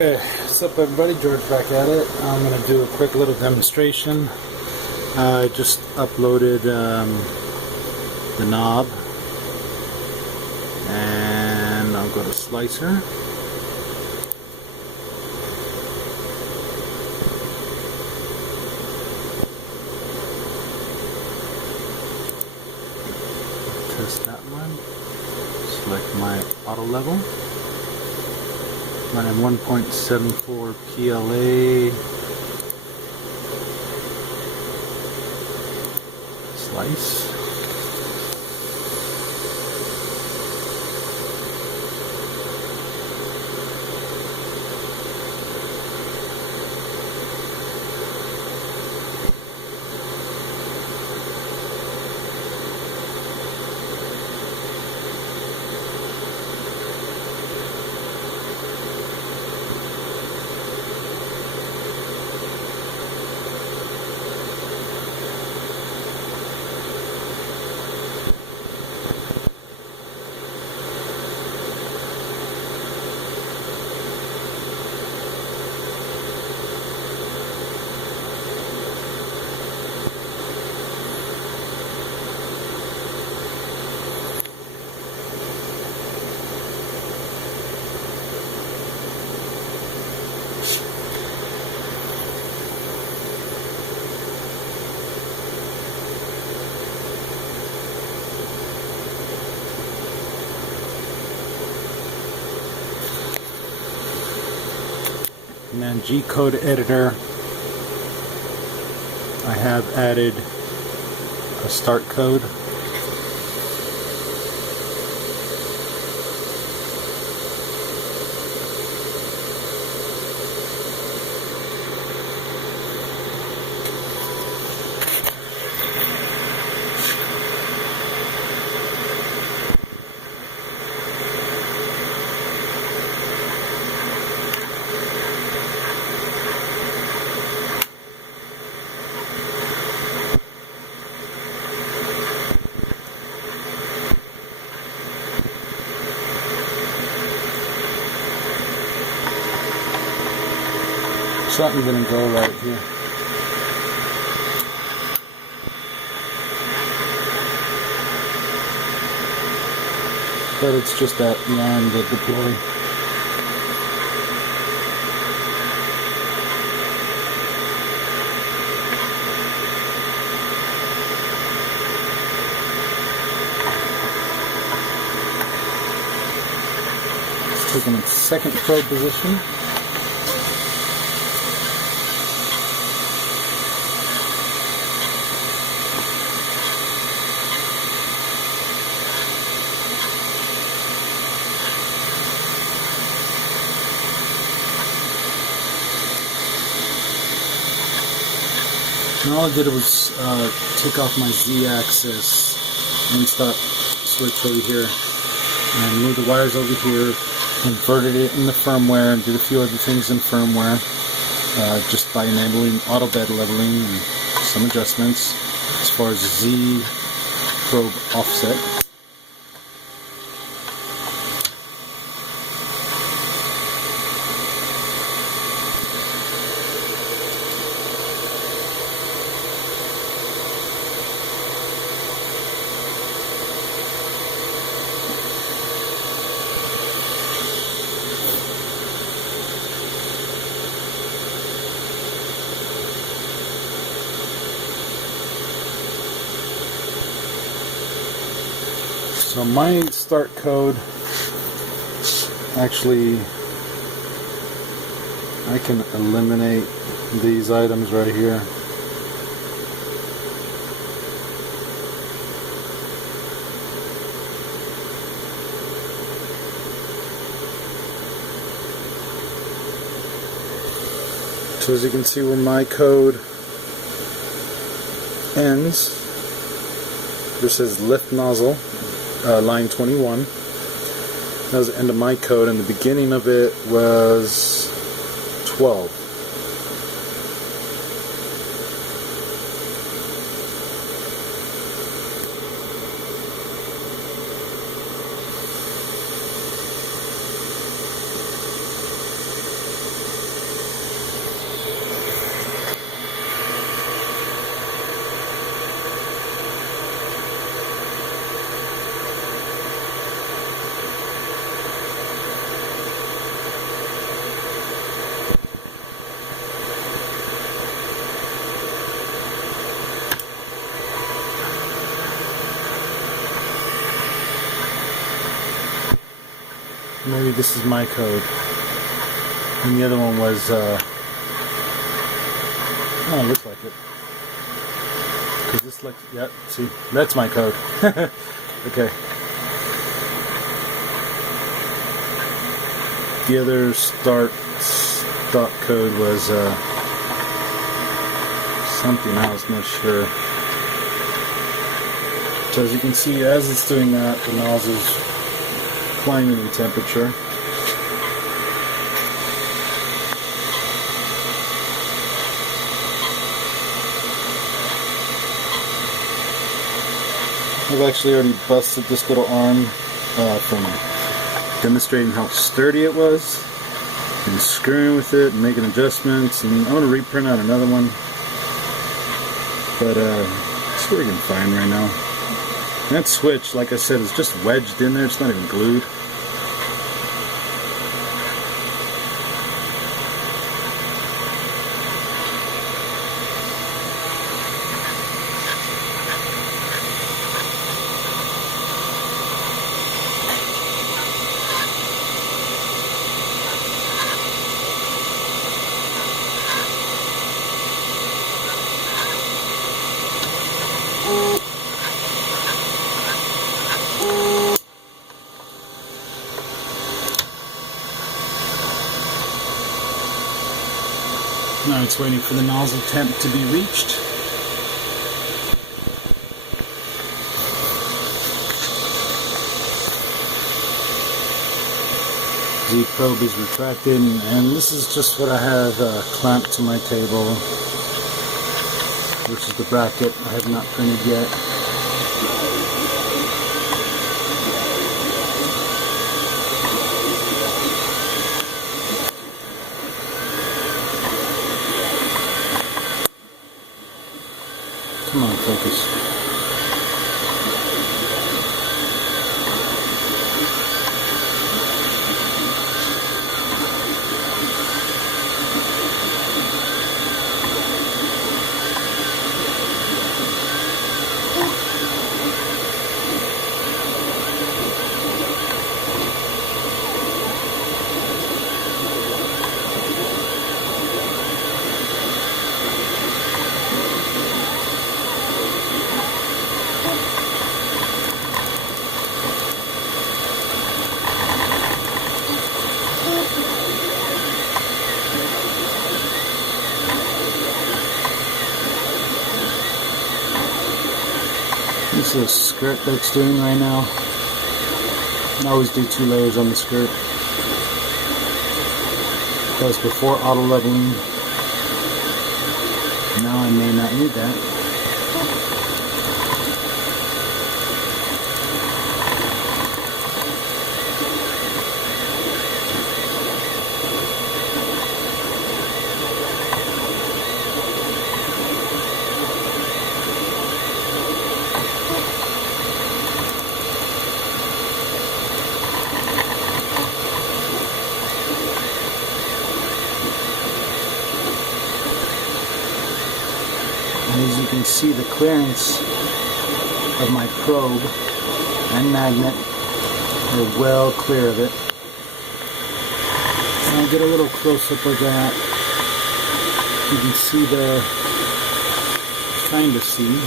Hey, what's up everybody? George back at it. I'm going to do a quick little demonstration. I just uploaded the knob, and I'll go to slicer. Test that one. Select my auto level. Running 1.74 PLA. Slice. And then G-code editor, I have added a start code. Something gonna go right here. But it's just at the end of deploy. It's taking its second probe position. And all I did was take off my Z-axis and stop switch over here and move the wires over here, inverted it in the firmware, and did a few other things in firmware just by enabling auto bed leveling and some adjustments as far as Z probe offset. So my start code, actually, I can eliminate these items right here. So as you can see where my code ends, this says lift nozzle. Line 21. That was the end of my code, and the beginning of it was 12. maybe this is my code. And the other one was, oh, it looks like it. Because this looks, yeah, see, that's my code. Okay. The other start code was something else, not sure. So as you can see, as it's doing that, the nozzle's climbing in temperature. I've actually already busted this little arm from demonstrating how sturdy it was, and screwing with it and making adjustments, and I want to reprint out another one, but it's working fine right now. And that switch, like I said, is just wedged in there, it's not even glued. Now it's waiting for the nozzle temp to be reached. The probe is retracted, and this is just what I have clamped to my table, which is the bracket I have not printed yet. Come on, focus. This is a skirt that it's doing right now. I always do 2 layers on the skirt. That was before auto leveling. Now I may not need that. And as you can see, the clearance of my probe and magnet are well clear of it. And I'll get a little close-up of that. You can see the, kind of see.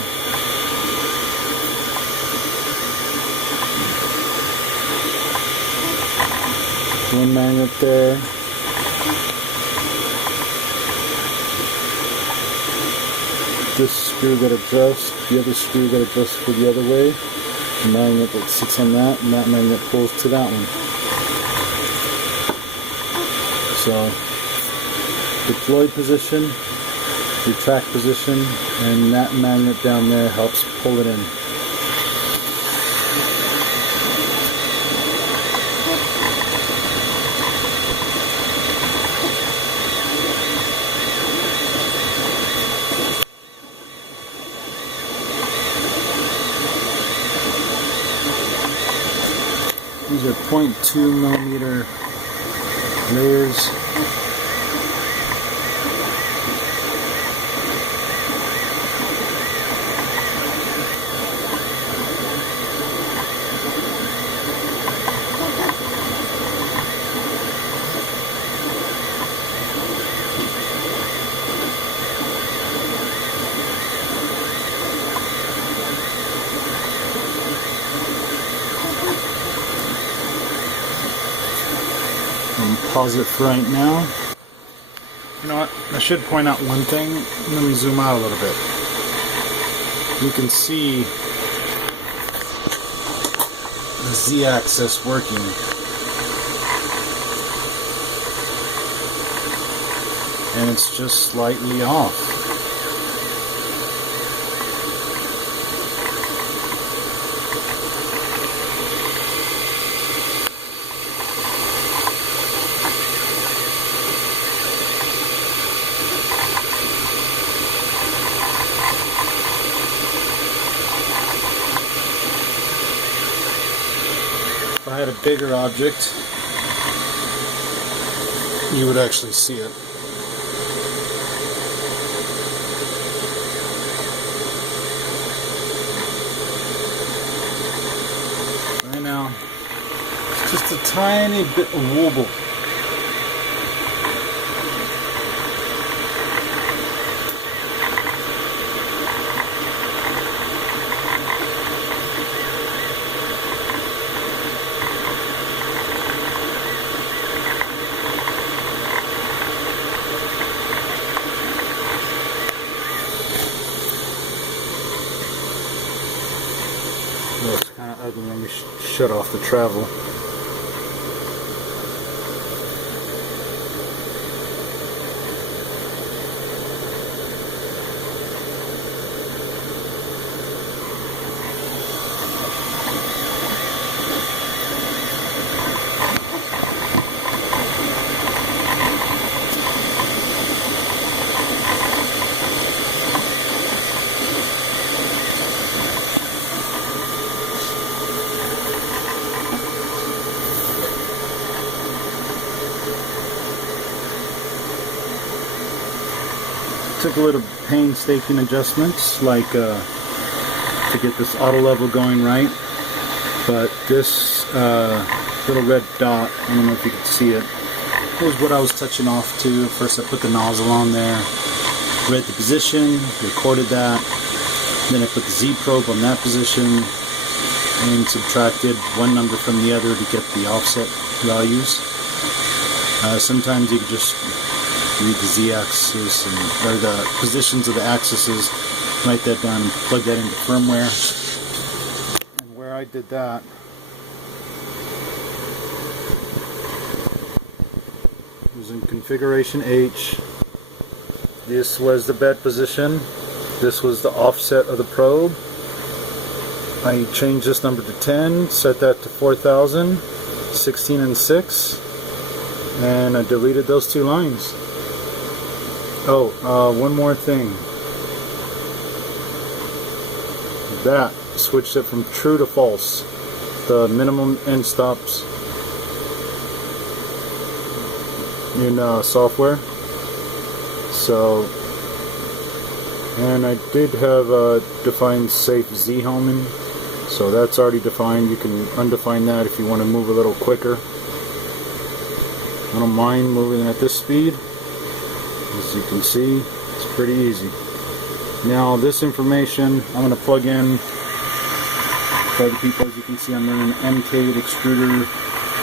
One magnet there. This screw got adjust, the other screw got adjust for the other way. The magnet that sits on that, and that magnet pulls to that one. So, deploy position, retract position, and that magnet down there helps pull it in. These are 0.2 millimeter layers. pause it for right now. You know what? I should point out one thing. Let me zoom out a little bit. You can see the Z-axis working. And it's just slightly off. If I had a bigger object, you would actually see it. Right now, it's just a tiny bit of wobble. It's kind of ugly. Let me shut off the travel. Took a little painstaking adjustments, like to get this auto level going right. But this little red dot, I don't know if you can see it, was what I was touching off to. First I put the nozzle on there, read the position, recorded that, then I put the Z probe on that position and subtracted one number from the other to get the offset values. Sometimes you could just read the Z-axis or the positions of the axes, write that down and plug that into firmware. And where I did that, was in configuration H. This was the bed position. This was the offset of the probe. I changed this number to 10, set that to 4000, 16 and 6, and I deleted those two lines. Oh, one more thing. That switched it from true to false. The minimum end stops in software. So, and I did have a defined safe Z homing. So that's already defined. You can undefine that if you want to move a little quicker. I don't mind moving at this speed. As you can see, it's pretty easy. Now this information I'm going to plug in for the people. As you can see, I'm running an MK extruder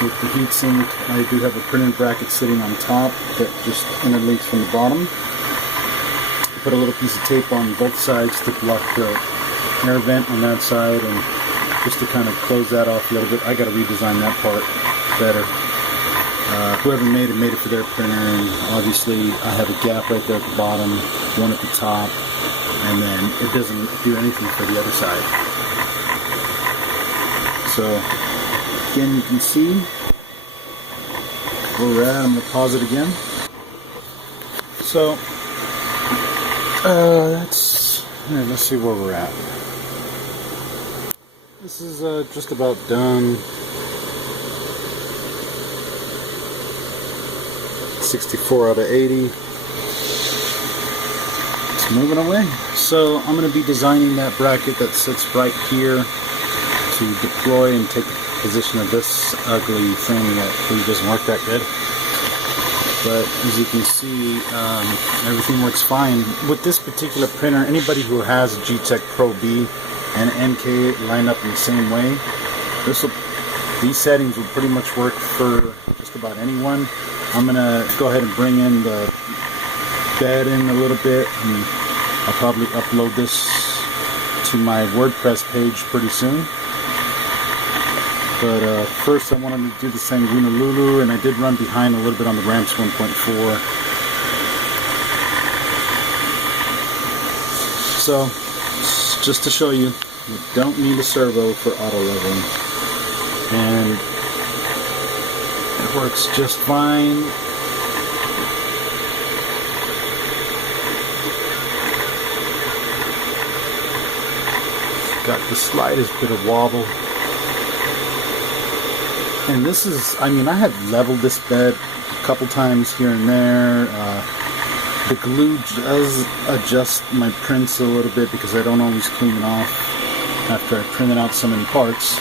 with the heatsink. I do have a printed bracket sitting on top that just interlinks from the bottom. I put a little piece of tape on both sides to block the air vent on that side, and just to kind of close that off a little bit. I got to redesign that part better. Whoever made it for their printer, and obviously I have a gap right there at the bottom, one at the top, and then it doesn't do anything for the other side. So again, you can see where we're at. I'm going to pause it again. So let's see where we're at. This is just about done. 64 out of 80. It's moving away. So I'm going to be designing that bracket that sits right here to deploy and take the position of this ugly thing that really doesn't work that good. But as you can see, everything works fine. With this particular printer, anybody who has a Geeetech Pro B and NK lined up in the same way, these settings will pretty much work for just about anyone. I'm gonna go ahead and bring in the bed in a little bit, and I'll probably upload this to my WordPress page pretty soon. But first I wanted to do the Sanguinololu, and I did run behind a little bit on the ramps 1.4. So, just to show you, you don't need a servo for auto leveling. And it works just fine. Got the slightest bit of wobble. And this is, I mean, I have leveled this bed a couple times here and there. The glue does adjust my prints a little bit because I don't always clean it off after I printed out so many parts.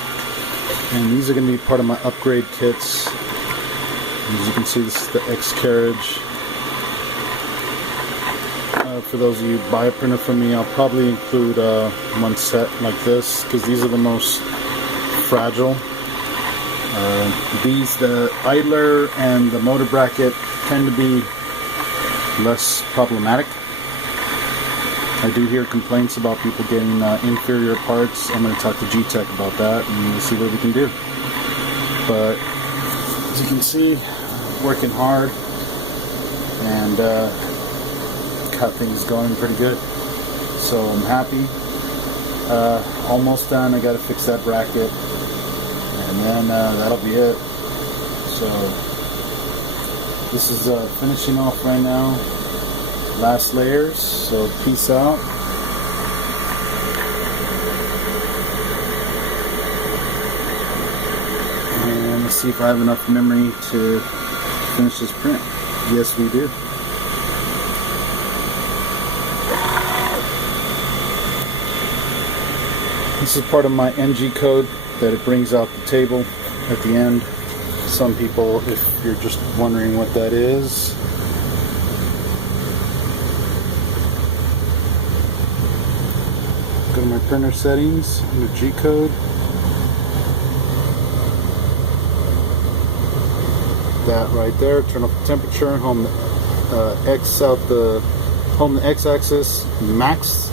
And these are going to be part of my upgrade kits. As you can see, this is the X carriage. For those of you who buy a printer from me, I'll probably include one set like this because these are the most fragile. The idler and the motor bracket tend to be less problematic. I do hear complaints about people getting inferior parts. I'm going to talk to Geeetech about that and we'll see what we can do. But as you can see, working hard and got things going pretty good. So I'm happy. Almost done. I got to fix that bracket. And then that'll be it. So this is finishing off right now. Last layers. So peace out. And let's see if I have enough memory to finish this print. Yes, we do. This is part of my NG code that it brings out the table at the end. Some people, if you're just wondering what that is, go to my printer settings under G code. That right there. Turn off the temperature. Home the X-axis. Max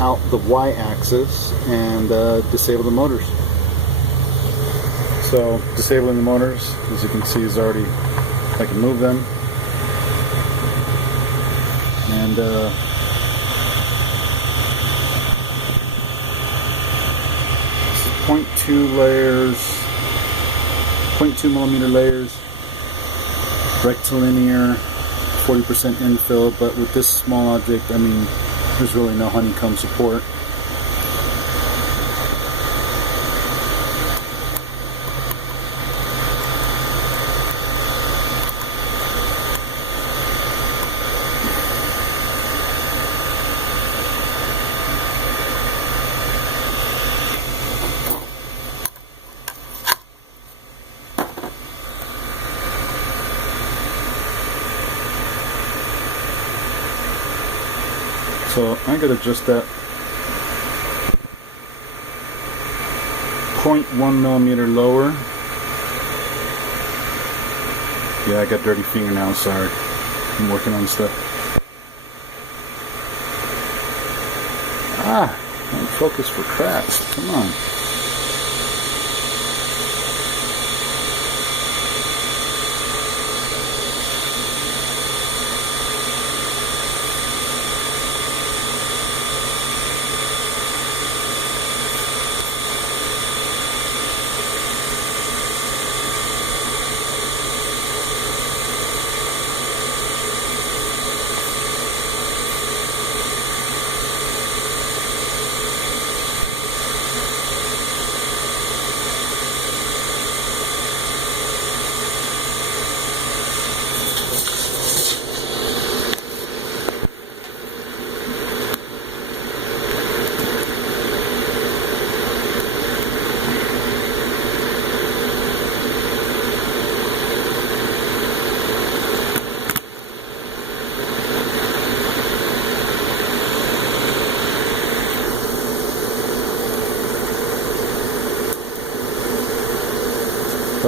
out the Y-axis and disable the motors. So disabling the motors, as you can see, is already, I can move them. And this is 0.2 layers, 0.2 millimeter layers, rectilinear, 40% infill, but with this small object, I mean, there's really no honeycomb support. So I gotta adjust that 0.1 millimeter lower. Yeah, I got dirty fingernails, sorry. I'm working on stuff. Don't focus for craps. Come on.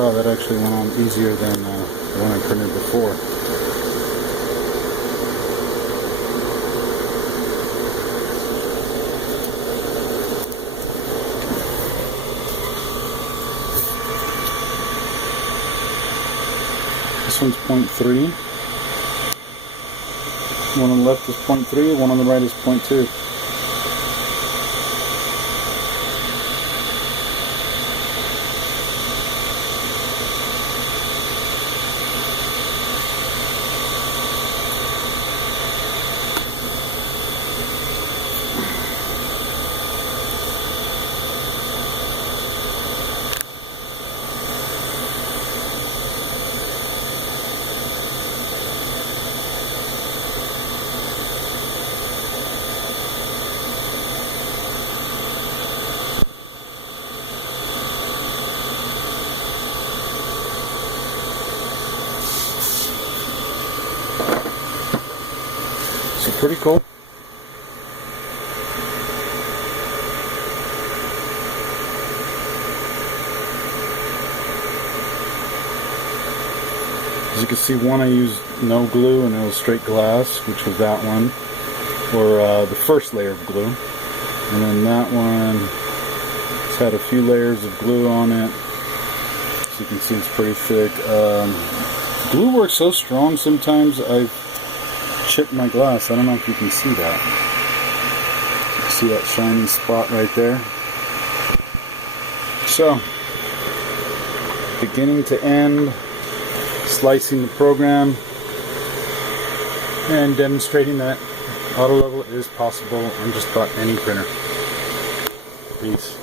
Oh, that actually went on easier than the one I printed before. This one's 0.3. One on the left is 0.3, one on the right is 0.2. So pretty cool. As you can see, one I used no glue and it was straight glass, which was that one, or the first layer of glue. And then that one, it's had a few layers of glue on it. As you can see, it's pretty thick. Glue works so strong sometimes I've chipped my glass. I don't know if you can see that. See that shiny spot right there? So, beginning to end, slicing the program and demonstrating that auto level is possible on just about any printer. Peace.